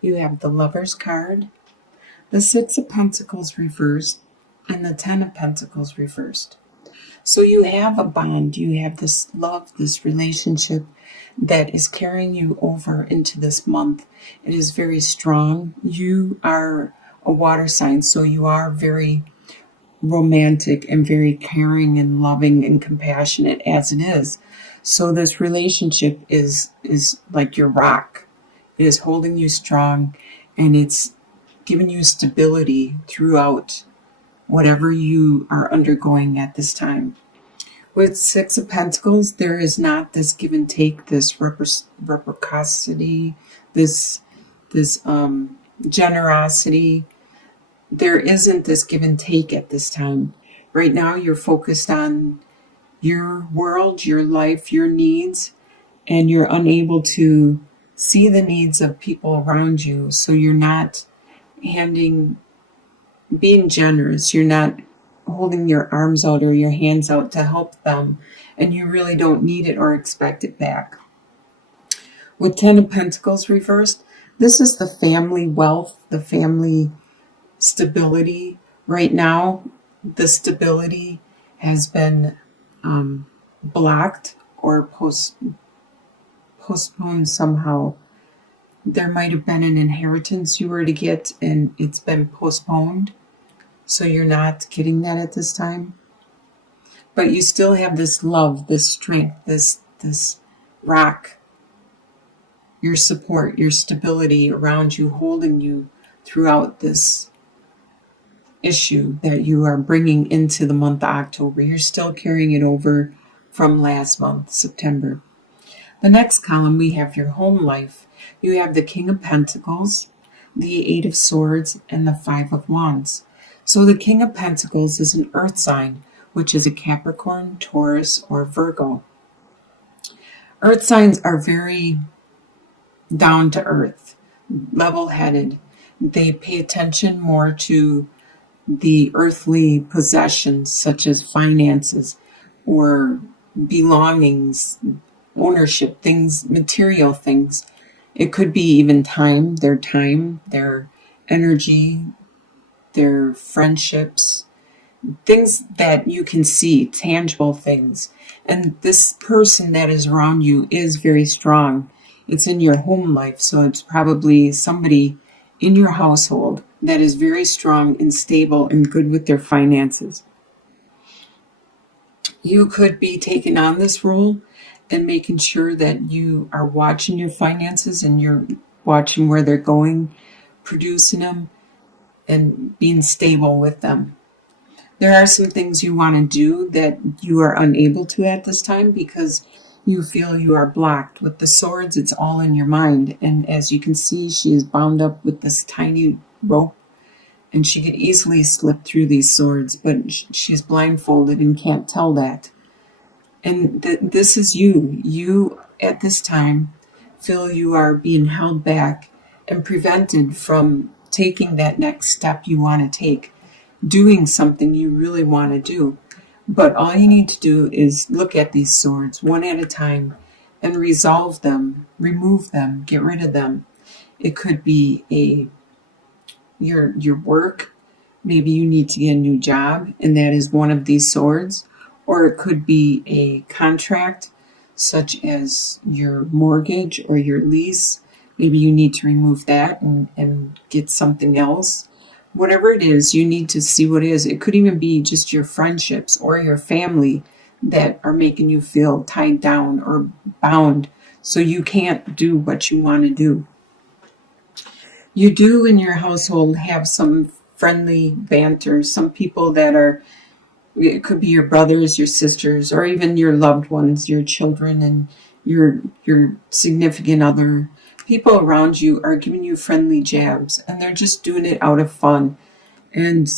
You have the Lover's card, the Six of Pentacles reversed, and the Ten of Pentacles reversed. So you have a bond, you have this love, this relationship that is carrying you over into this month. It is very strong. You are a water sign, so you are very romantic and very caring and loving and compassionate as it is. So this relationship is like your rock. It is holding you strong, and it's giving you stability throughout whatever you are undergoing at this time. With Six of Pentacles, there is not this give and take, this reciprocity, this generosity. There isn't this give and take at this time. Right now, you're focused on your world, your life, your needs, and you're unable to see the needs of people around you. So you're not being generous. You're not holding your arms out or your hands out to help them, and you really don't need it or expect it back. With Ten of Pentacles reversed, this is the family wealth, the family stability. Right now, the stability has been blocked or postponed somehow. There might have been an inheritance you were to get, and it's been postponed. So you're not getting that at this time. But you still have this love, this strength, this rock, your support, your stability around you, holding you throughout this issue that you are bringing into the month of October. You're still carrying it over from last month, September. The next column, we have your home life. You have the King of Pentacles, the Eight of Swords, and the Five of Wands. So the King of Pentacles is an earth sign, which is a Capricorn, Taurus, or Virgo. Earth signs are very down to earth, level-headed. They pay attention more to the earthly possessions, such as finances or belongings, ownership, things, material things. It could be even time, their energy, their friendships, things that you can see, tangible things. And this person that is around you is very strong. It's in your home life, so it's probably somebody in your household that is very strong and stable and good with their finances. You could be taking on this role and making sure that you are watching your finances and you're watching where they're going, producing them, and being stable with them. There are some things you want to do that you are unable to at this time because you feel you are blocked. With the swords, it's all in your mind. And as you can see, she is bound up with this tiny rope, and she could easily slip through these swords, but she's blindfolded and can't tell that. And this is you. You, at this time, feel you are being held back and prevented from taking that next step you want to take, doing something you really want to do. But all you need to do is look at these swords one at a time and resolve them, remove them, get rid of them. It could be your work. Maybe you need to get a new job, and that is one of these swords. Or it could be a contract, such as your mortgage or your lease. Maybe you need to remove that and get something else. Whatever it is, you need to see what it is. It could even be just your friendships or your family that are making you feel tied down or bound, so you can't do what you want to do. You do in your household have some friendly banter, some people that are, it could be your brothers, your sisters, or even your loved ones, your children and your significant other. People around you are giving you friendly jabs, and they're just doing it out of fun. And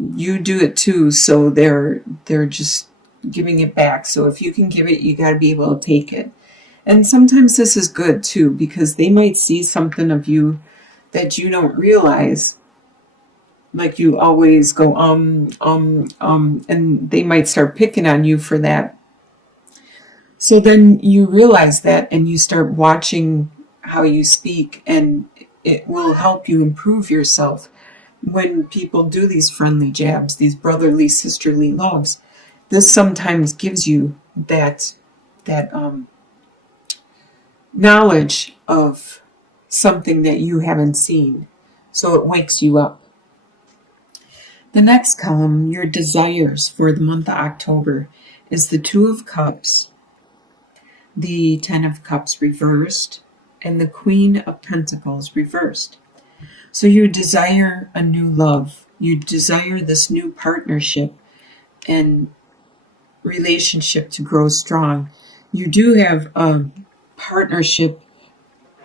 you do it too, so they're just giving it back. So if you can give it, you got to be able to take it. And sometimes this is good too, because they might see something of you that you don't realize. Like you always go, and they might start picking on you for that. So then you realize that, and you start watching how you speak, and it will help you improve yourself. When people do these friendly jabs, these brotherly, sisterly loves, this sometimes gives you that knowledge of something that you haven't seen. So it wakes you up. The next column, your desires for the month of October, is the Two of Cups, the Ten of Cups reversed, and the Queen of Pentacles reversed. So you desire a new love. You desire this new partnership and relationship to grow strong. You do have a partnership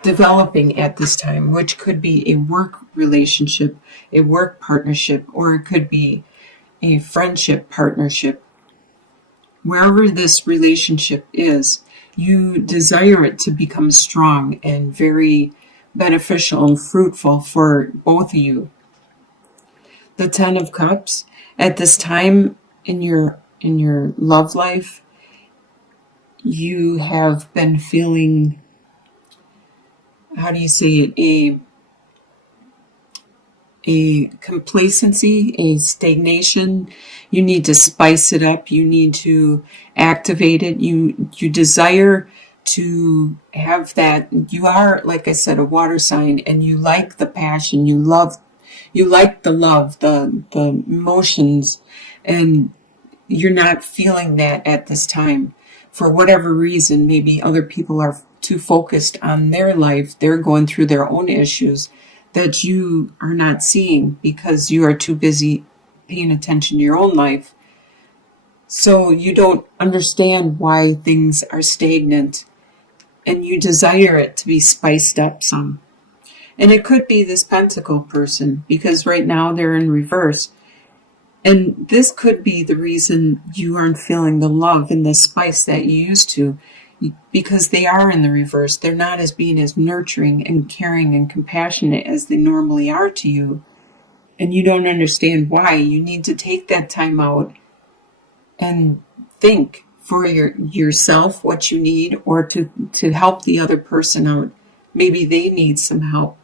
developing at this time, which could be a work relationship, a work partnership, or it could be a friendship partnership. Wherever this relationship is, you desire it to become strong and very beneficial and fruitful for both of you. The Ten of Cups, at this time in your love life, you have been feeling, how do you say it, a complacency, a stagnation. You need to spice it up. You need to activate it. You desire to have that. You are, like I said, a water sign, and you like the passion. You like the love, the emotions, and you're not feeling that at this time. For whatever reason, maybe other people are too focused on their life. They're going through their own issues that you are not seeing because you are too busy paying attention to your own life. So you don't understand why things are stagnant, and you desire it to be spiced up some. And it could be this Pentacle person, because right now they're in reverse. And this could be the reason you aren't feeling the love and the spice that you used to, because they are in the reverse. They're not as being as nurturing and caring and compassionate as they normally are to you. And you don't understand why. You need to take that time out and think for yourself what you need, or to help the other person out. Maybe they need some help.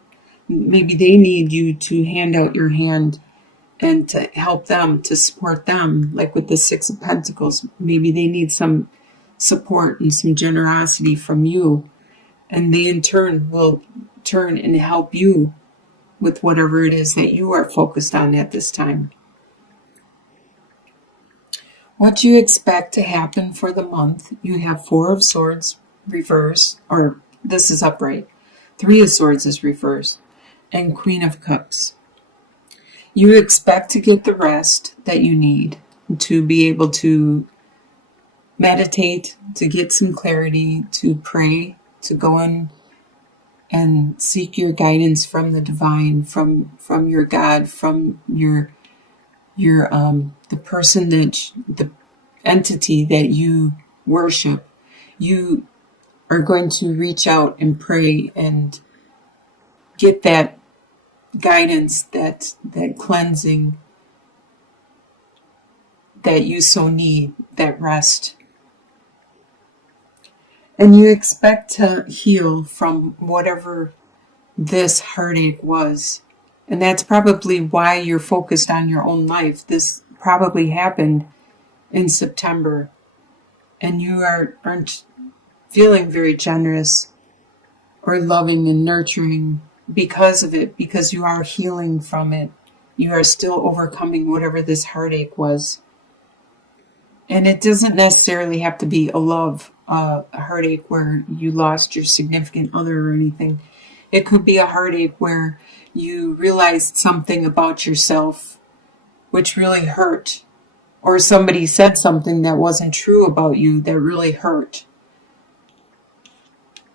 Maybe they need you to hand out your hand and to help them, to support them, like with the Six of Pentacles. Maybe they need some support and some generosity from you, and they in turn will turn and help you with whatever it is that you are focused on at this time. What you expect to happen for the month, you have Four of Swords reverse, or this is upright. Three of Swords is reversed, and Queen of Cups. You expect to get the rest that you need to be able to meditate, to get some clarity, to pray, to go in and seek your guidance from the divine, from your God, from your the person the entity that you worship. You are going to reach out and pray and get that guidance, that cleansing that you so need, that rest. And you expect to heal from whatever this heartache was. And that's probably why you're focused on your own life. This probably happened in September, and you aren't feeling very generous or loving and nurturing because of it, because you are healing from it. You are still overcoming whatever this heartache was. And it doesn't necessarily have to be a heartache where you lost your significant other or anything. It could be a heartache where you realized something about yourself which really hurt, or somebody said something that wasn't true about you that really hurt.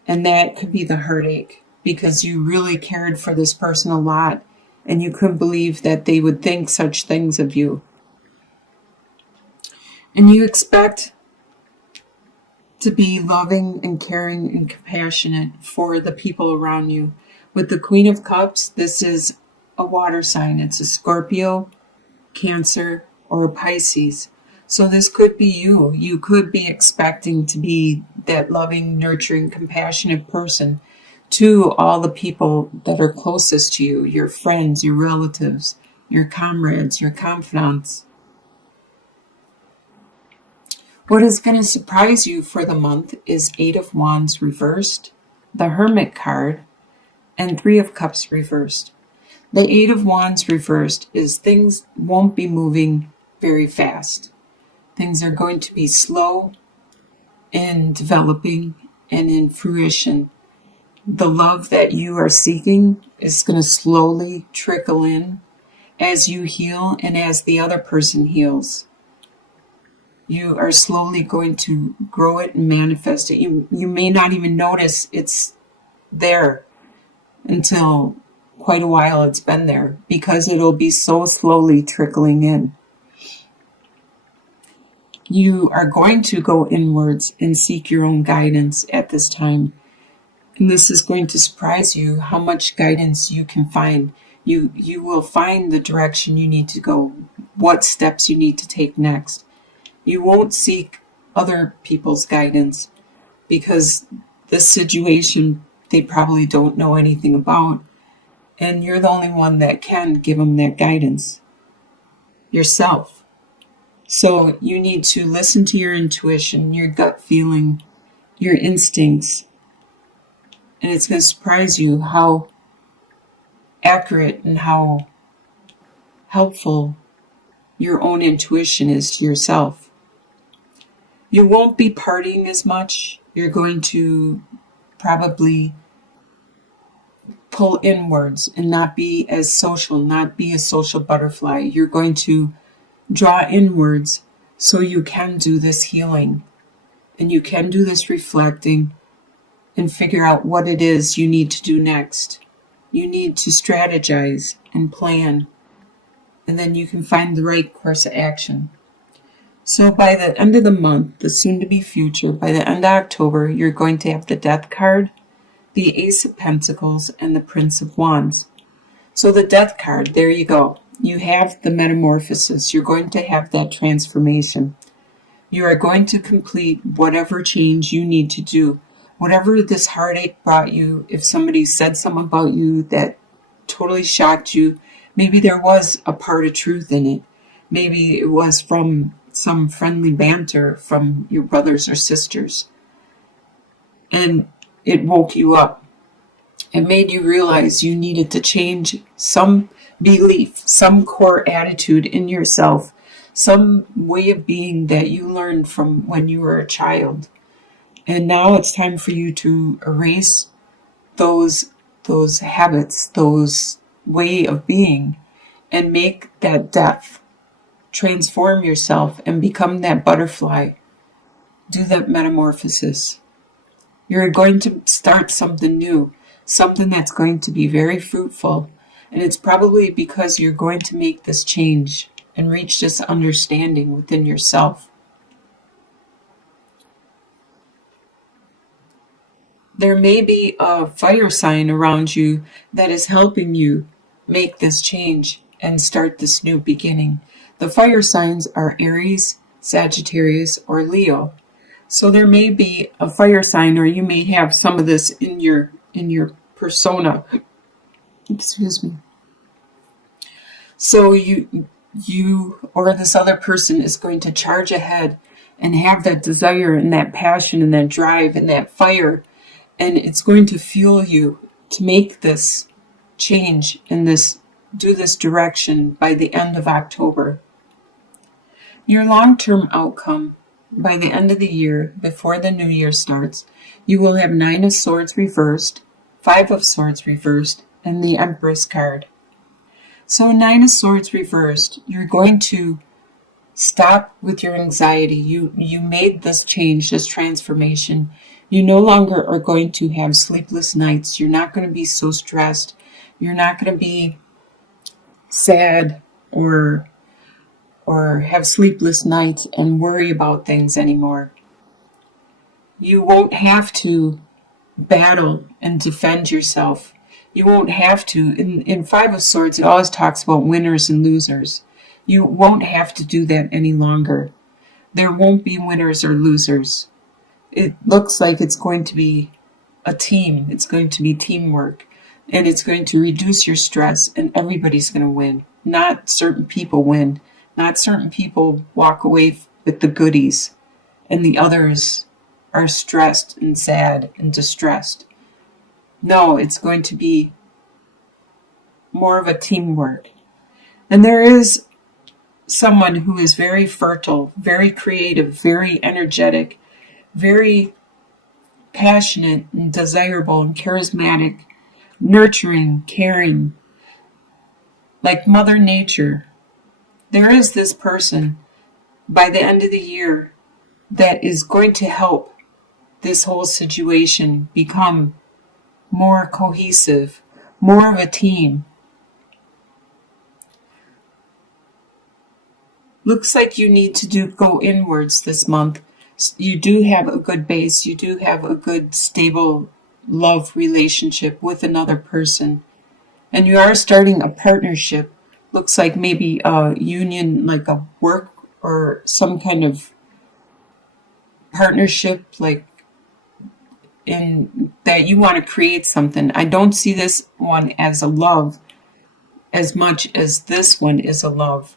And that could be the heartache, because you really cared for this person a lot, and you couldn't believe that they would think such things of you. And you expect to be loving and caring and compassionate for the people around you. With the Queen of Cups, this is a water sign. It's a Scorpio, Cancer, or a Pisces. So this could be you. You could be expecting to be that loving, nurturing, compassionate person to all the people that are closest to you, your friends, your relatives, your comrades, your confidants. What is going to surprise you for the month is Eight of Wands reversed, the Hermit card, and Three of Cups reversed. The Eight of Wands reversed is things won't be moving very fast. Things are going to be slow in developing and in fruition. The love that you are seeking is going to slowly trickle in as you heal and as the other person heals. You are slowly going to grow it and manifest it. You may not even notice it's there until quite a while it's been there, because it'll be so slowly trickling in. You are going to go inwards and seek your own guidance at this time. And this is going to surprise you how much guidance you can find. You will find the direction you need to go, what steps you need to take next. You won't seek other people's guidance, because this situation they probably don't know anything about, and you're the only one that can give them that guidance yourself. So you need to listen to your intuition, your gut feeling, your instincts, and it's going to surprise you how accurate and how helpful your own intuition is to yourself. You won't be partying as much. You're going to probably pull inwards and not be as social, not be a social butterfly. You're going to draw inwards so you can do this healing and you can do this reflecting and figure out what it is you need to do next. You need to strategize and plan, and then you can find the right course of action. So by the end of the month, the soon-to-be future, by the end of October, you're going to have the Death card, the Ace of Pentacles, and the Prince of Wands. So the Death card, there you go. You have the metamorphosis. You're going to have that transformation. You are going to complete whatever change you need to do. Whatever this heartache brought you, if somebody said something about you that totally shocked you, maybe there was a part of truth in it. Maybe it was from some friendly banter from your brothers or sisters, and it woke you up. It made you realize you needed to change some belief, some core attitude in yourself, some way of being that you learned from when you were a child. And now it's time for you to erase those habits, those way of being, and make that death. Transform yourself and become that butterfly. Do that metamorphosis. You're going to start something new, something that's going to be very fruitful. And it's probably because you're going to make this change and reach this understanding within yourself. There may be a fire sign around you that is helping you make this change and start this new beginning. The fire signs are Aries, Sagittarius, or Leo. So there may be a fire sign, or you may have some of this in your persona. Excuse me. So you or this other person is going to charge ahead and have that desire and that passion and that drive and that fire, and it's going to fuel you to make this change and do this direction by the end of October. Your long-term outcome, by the end of the year, before the new year starts, you will have 9 of Swords reversed, 5 of Swords reversed, and the Empress card. So 9 of Swords reversed, you're going to stop with your anxiety. You made this change, this transformation. You no longer are going to have sleepless nights. You're not going to be so stressed. You're not going to be sad or have sleepless nights and worry about things anymore. You won't have to battle and defend yourself. You won't have to. In 5 of Swords, it always talks about winners and losers. You won't have to do that any longer. There won't be winners or losers. It looks like it's going to be a team. It's going to be teamwork. And it's going to reduce your stress, and everybody's going to win. Not certain people win. Not certain people walk away with the goodies, and the others are stressed and sad and distressed. No, it's going to be more of a teamwork. And there is someone who is very fertile, very creative, very energetic, very passionate and desirable and charismatic, nurturing, caring, like Mother Nature. There is this person by the end of the year that is going to help this whole situation become more cohesive, more of a team. Looks like you need to go inwards this month. You do have a good base. You do have a good, stable love relationship with another person. And you are starting a partnership. Looks like maybe a union, like a work or some kind of partnership, like in that you want to create something. I don't see this one as a love as much as this one is a love.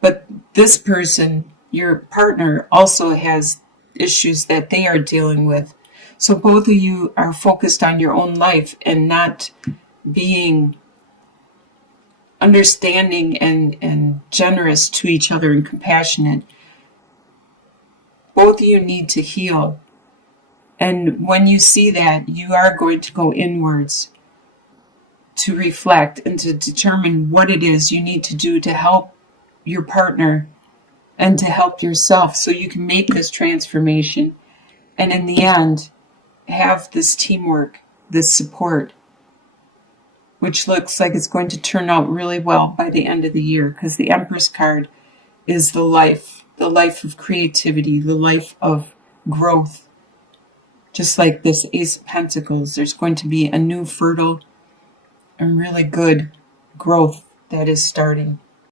But this person, your partner, also has issues that they are dealing with. So both of you are focused on your own life and not being understanding and generous to each other and compassionate. Both of you need to heal. And when you see that, you are going to go inwards to reflect and to determine what it is you need to do to help your partner and to help yourself so you can make this transformation. And in the end, have this teamwork, this support, which looks like it's going to turn out really well by the end of the year, because the Empress card is the life of creativity, the life of growth. Just like this Ace of Pentacles, there's going to be a new fertile and really good growth that is starting.